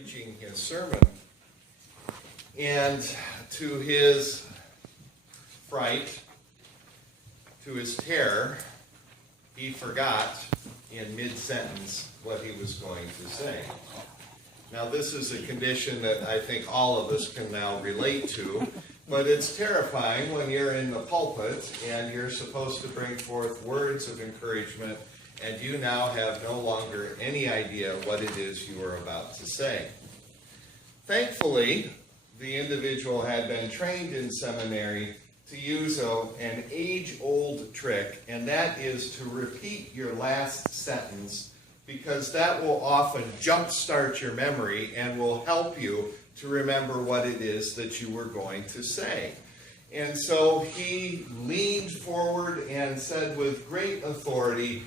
preaching his sermon, and to his fright, to his terror, he forgot in mid-sentence what he was going to say. Now, this is a condition that I think all of us can now relate to, but it's terrifying when you're in the pulpit and you're supposed to bring forth words of encouragement, and you now have no longer any idea what it is you are about to say. Thankfully, the individual had been trained in seminary to use an age-old trick, and that is to repeat your last sentence, because that will often jumpstart your memory and will help you to remember what it is that you were going to say. And so he leaned forward and said with great authority,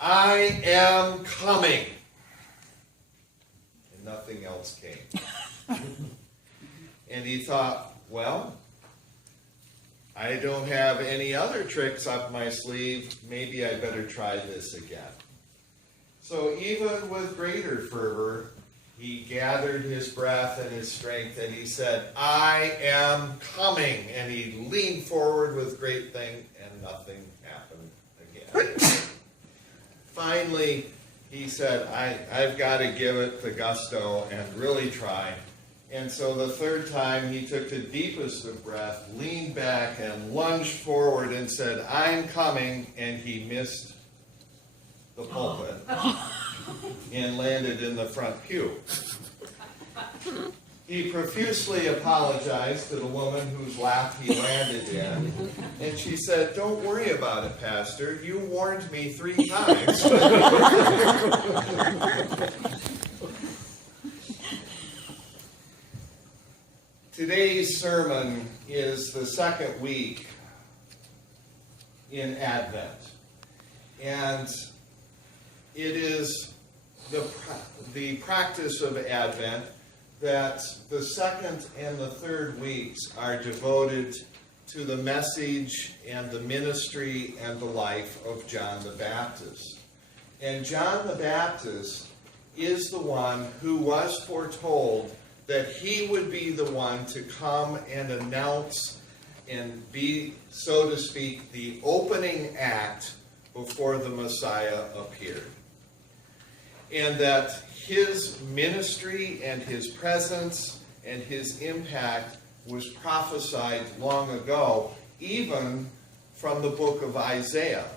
"I am coming." And nothing else came. And he thought, well, I don't have any other tricks up my sleeve. Maybe I better try this again. So even with greater fervor, he gathered his breath and his strength, and he said, "I am coming." And he leaned forward with great thing, and nothing happened again. Finally, he said, I've got to give it the gusto and really try. And so the third time, he took the deepest of breath, leaned back, and lunged forward and said, "I'm coming," and he missed the pulpit and landed in the front pew. He profusely apologized to the woman whose lap he landed in, and she said, "Don't worry about it, Pastor. You warned me 3 times." Today's sermon is the second week in Advent, and it is the practice of Advent that the second and the third weeks are devoted to the message and the ministry and the life of John the Baptist. And John the Baptist is the one who was foretold that he would be the one to come and announce and be, so to speak, the opening act before the Messiah appeared. And that his ministry and his presence and his impact was prophesied long ago, even from the book of Isaiah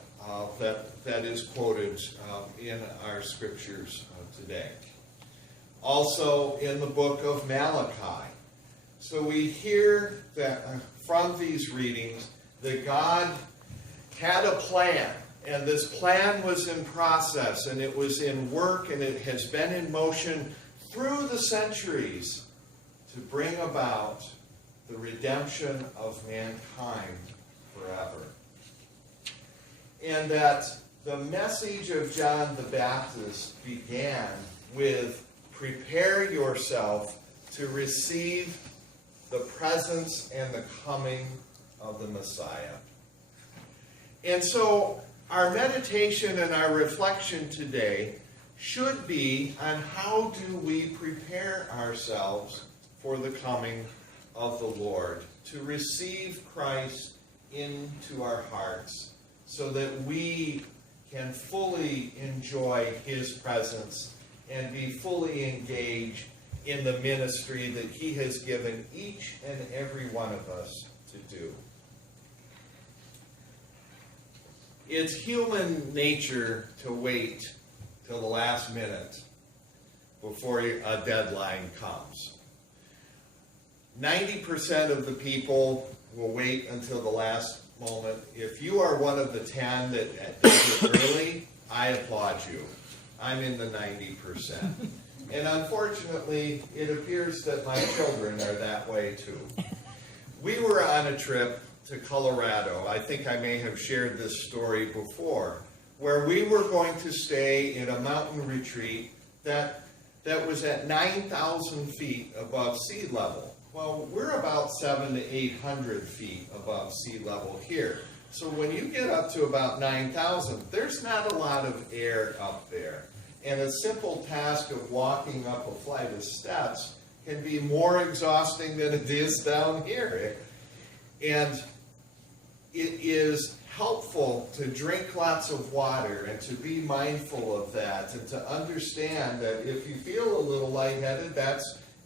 that is quoted in our scriptures today. Also in the book of Malachi. So we hear that from these readings that God had a plan, and this plan was in process, and it was in work, and it has been in motion through the centuries to bring about the redemption of mankind forever. And that the message of John the Baptist began with, "Prepare yourself to receive the presence and the coming of the Messiah." And so our meditation and our reflection today should be on how do we prepare ourselves for the coming of the Lord, to receive Christ into our hearts so that we can fully enjoy his presence and be fully engaged in the ministry that he has given each and every one of us to do. It's human nature to wait till the last minute before a deadline comes. 90% of the people will wait until the last moment. If you are one of the 10 that does it early, I applaud you. I'm in the 90%. And unfortunately, it appears that my children are that way too. We were on a trip to Colorado. I think I may have shared this story before, where we were going to stay in a mountain retreat that was at 9,000 feet above sea level. Well, we're about 700 to 800 feet above sea level here. So when you get up to about 9,000, there's not a lot of air up there. And a simple task of walking up a flight of steps can be more exhausting than it is down here. And it is helpful to drink lots of water and to be mindful of that and to understand that if you feel a little lightheaded,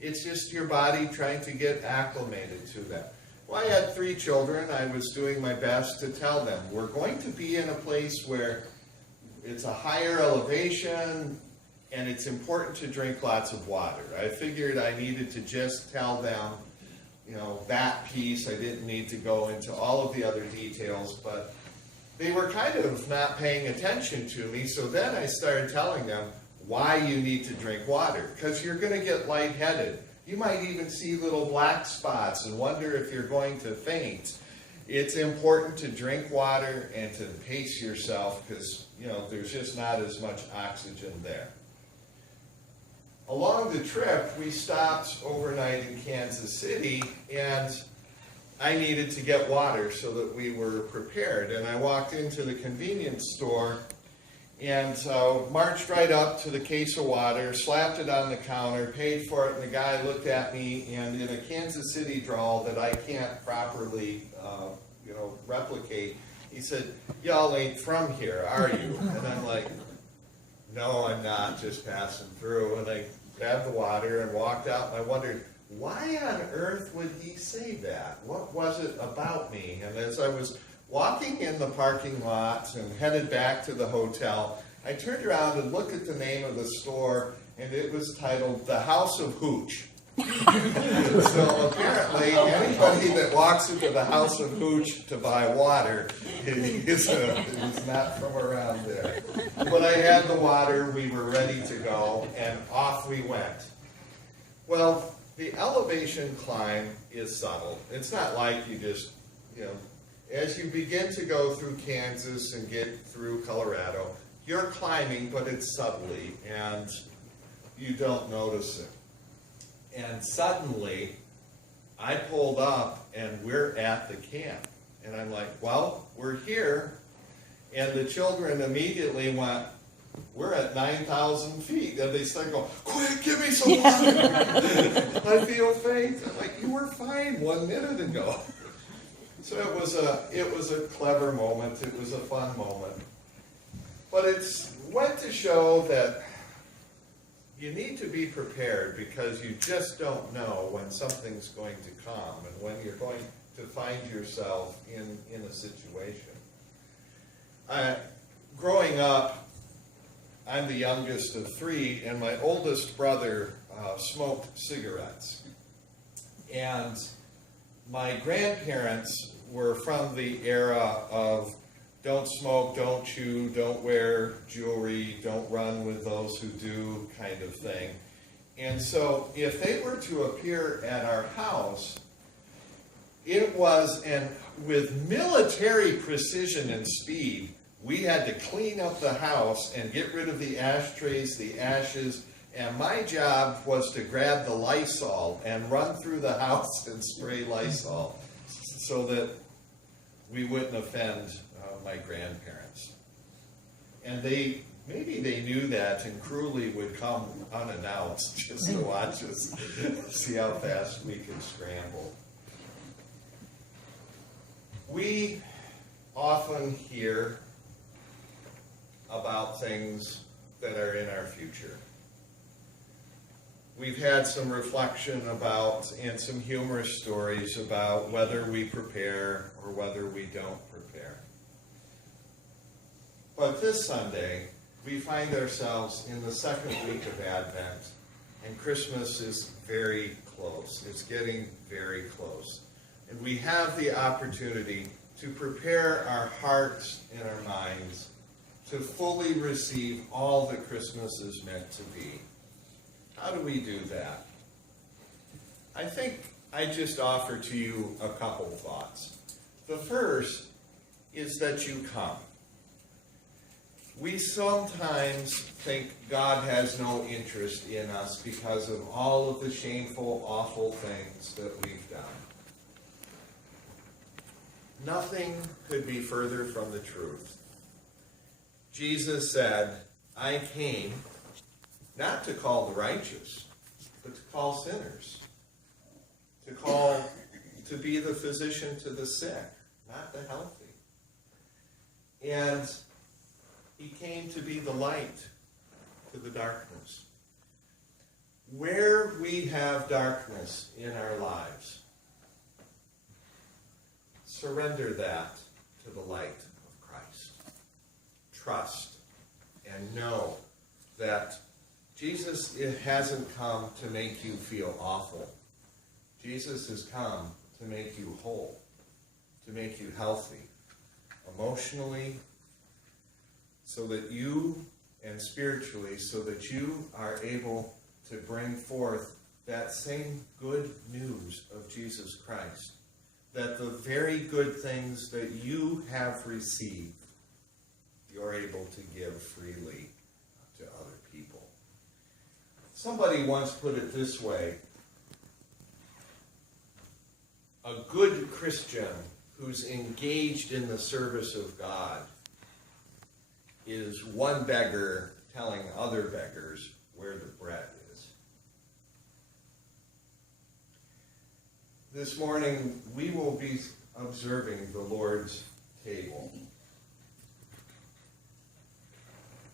it's just your body trying to get acclimated to that. Well, I had 3 children. I was doing my best to tell them, we're going to be in a place where it's a higher elevation and it's important to drink lots of water. I figured I needed to just tell them, that piece. I didn't need to go into all of the other details, but they were kind of not paying attention to me, so then I started telling them why you need to drink water, because you're going to get lightheaded. You might even see little black spots and wonder if you're going to faint. It's important to drink water and to pace yourself because, there's just not as much oxygen there. Along the trip, we stopped overnight in Kansas City, and I needed to get water so that we were prepared. And I walked into the convenience store and marched right up to the case of water, slapped it on the counter, paid for it, and the guy looked at me, and in a Kansas City drawl that I can't properly replicate, he said, "Y'all ain't from here, are you?" And I'm like, "No, I'm not, just passing through." And I grabbed the water and walked out, and I wondered, why on earth would he say that? What was it about me? And as I was walking in the parking lot and headed back to the hotel, I turned around and looked at the name of the store, and it was titled The House of Hooch. So apparently, anybody that walks into the House of Hooch to buy water is not from around there. But I had the water, we were ready to go, and off we went. Well, the elevation climb is subtle. It's not like you just, as you begin to go through Kansas and get through Colorado, you're climbing, but it's subtly, and you don't notice it. And suddenly, I pulled up, and we're at the camp. And I'm like, well, we're here. And the children immediately went, we're at 9,000 feet. And they started going, quick, give me some water. I feel faint. I'm like, you were fine 1 minute ago. So it was a clever moment. It was a fun moment. But it's went to show that you need to be prepared because you just don't know when something's going to come and when you're going to find yourself in a situation. Growing up, I'm the youngest of 3, and my oldest brother smoked cigarettes. And my grandparents were from the era of don't smoke, don't chew, don't wear jewelry, don't run with those who do kind of thing. And so if they were to appear at our house, it was, and with military precision and speed, we had to clean up the house and get rid of the ashtrays, the ashes, and my job was to grab the Lysol and run through the house and spray Lysol so that we wouldn't offend my grandparents. And maybe they knew that and cruelly would come unannounced just to watch us see how fast we could scramble. We often hear about things that are in our future. We've had some reflection about and some humorous stories about whether we prepare or whether we don't prepare. But this Sunday, we find ourselves in the second week of Advent, and Christmas is very close. It's getting very close. And we have the opportunity to prepare our hearts and our minds to fully receive all that Christmas is meant to be. How do we do that? I think I just offer to you a couple thoughts. The first is that you come. We sometimes think God has no interest in us because of all of the shameful, awful things that we've done. Nothing could be further from the truth. Jesus said, I came not to call the righteous, but to call sinners, to be the physician to the sick, not the healthy. And he came to be the light to the darkness. Where we have darkness in our lives, surrender that to the light of Christ. Trust and know that Jesus hasn't come to make you feel awful. Jesus has come to make you whole, to make you healthy, emotionally, so that you, and spiritually, so that you are able to bring forth that same good news of Jesus Christ, that the very good things that you have received, you're able to give freely to other people. Somebody once put it this way: a good Christian who's engaged in the service of God is one beggar telling other beggars where the bread is. This morning, we will be observing the Lord's table.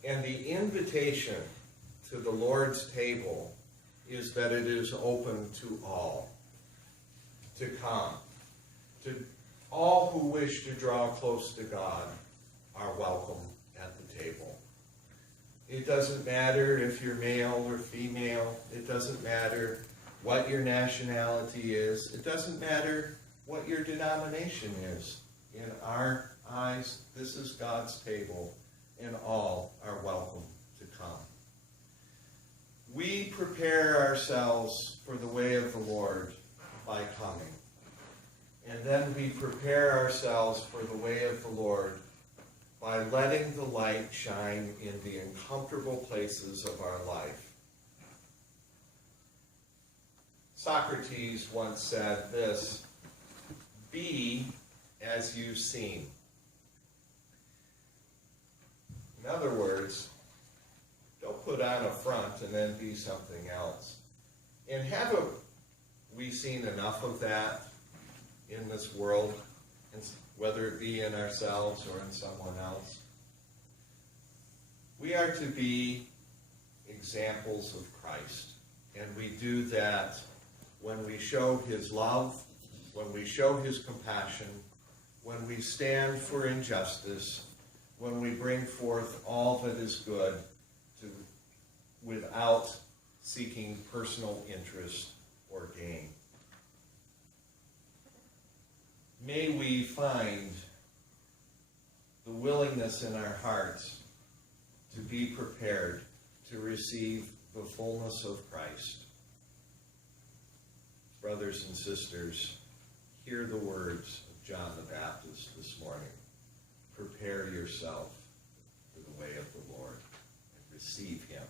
And the invitation to the Lord's table is that it is open to all to come. To all who wish to draw close to God are welcome at the table. It doesn't matter if you're male or female. It doesn't matter what your nationality is. It doesn't matter what your denomination is. In our eyes, this is God's table, and all are welcome to come. We prepare ourselves for the way of the Lord by coming. And then we prepare ourselves for the way of the Lord by letting the light shine in the uncomfortable places of our life. Socrates once said this: "Be as you seem." In other words, don't put on a front and then be something else. And haven't we seen enough of that in this world, whether it be in ourselves or in someone else? We are to be examples of Christ, and we do that when we show his love, when we show his compassion, when we stand for injustice, when we bring forth all that is good without seeking personal interest or gain. May we find the willingness in our hearts to be prepared to receive the fullness of Christ. Brothers and sisters, hear the words of John the Baptist this morning. Prepare yourself for the way of the Lord and receive him